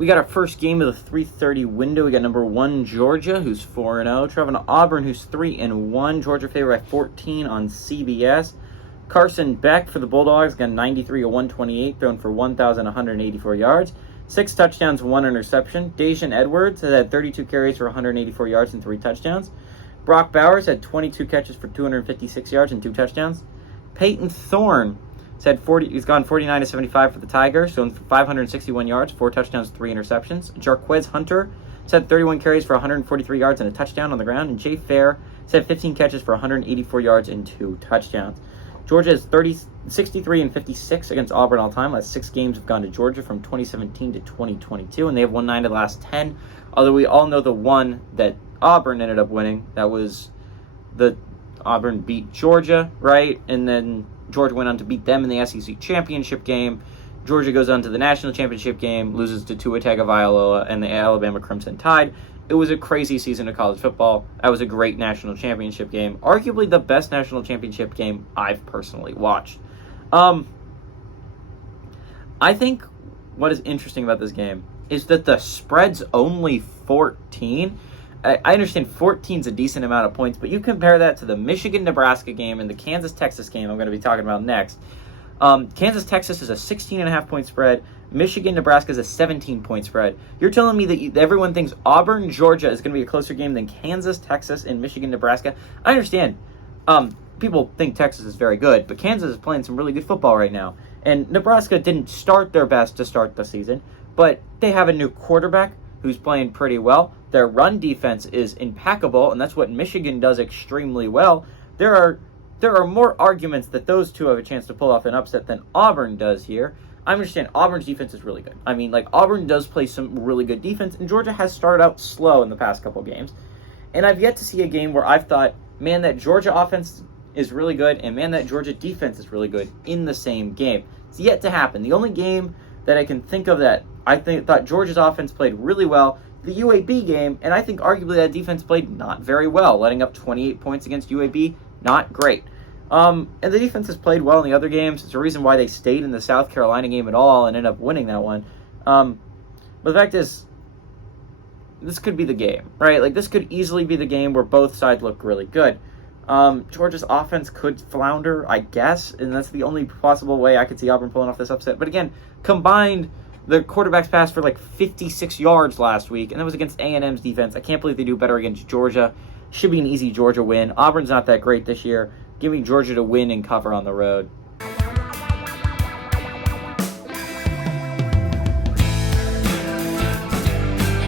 We got our first game of the 3:30 window. We got number 1 Georgia, who's 4-0. Traveling to Auburn, who's 3-1. Georgia favored by 14 on CBS. Carson Beck for the Bulldogs got 93 of 128, thrown for 1,184 yards. 6 touchdowns, 1 interception. Dacian Edwards has had 32 carries for 184 yards and 3 touchdowns. Brock Bowers had 22 catches for 256 yards and 2 touchdowns. Peyton Thorne he's gone 49 of 75 for the Tigers, thrown for 561 yards, 4 touchdowns, 3 interceptions. Jarquez Hunter has had 31 carries for 143 yards and a touchdown on the ground. And Jay Fair has had 15 catches for 184 yards and 2 touchdowns. Georgia is 63 and 56 against Auburn all time. Last 6 games have gone to Georgia from 2017 to 2022, and they have won 9 of the last 10. Although we all know the one that Auburn ended up winning, that was the Auburn beat Georgia, right? And then Georgia went on to beat them in the SEC championship game. Georgia goes on to the national championship game, loses to Tua Tagovailoa and the Alabama Crimson Tide. It was a crazy season of college football. That was a great national championship game. Arguably the best national championship game I've personally watched. I think what is interesting about this game is that the spread's only 14. I understand 14 is a decent amount of points, but you compare that to the Michigan-Nebraska game and the Kansas-Texas game I'm going to be talking about next. Kansas-Texas is a 16.5-point spread. Michigan-Nebraska is a 17-point spread. You're telling me that everyone thinks Auburn-Georgia is going to be a closer game than Kansas-Texas and Michigan-Nebraska? I understand. People think Texas is very good, but Kansas is playing some really good football right now. And Nebraska didn't start their best to start the season, but they have a new quarterback who's playing pretty well. Their run defense is impeccable, and that's what Michigan does extremely well. There are more arguments that those two have a chance to pull off an upset than Auburn does here. I understand Auburn's defense is really good. I mean, Auburn does play some really good defense, and Georgia has started out slow in the past couple games. And I've yet to see a game where I've thought, man, that Georgia offense is really good, and man, that Georgia defense is really good in the same game. It's yet to happen. The only game that I can think of that thought Georgia's offense played really well, the UAB game, and I think arguably that defense played not very well, letting up 28 points against UAB, not great. And the defense has played well in the other games. It's a reason why they stayed in the South Carolina game at all and ended up winning that one. But the fact is, this could be the game, right? This could easily be the game where both sides look really good. Georgia's offense could flounder, I guess, and that's the only possible way I could see Auburn pulling off this upset. But again, combined, the quarterbacks passed for 56 yards last week, and that was against A&M's defense. I can't believe they do better against Georgia. Should be an easy Georgia win. Auburn's not that great this year. Give me Georgia to win and cover on the road.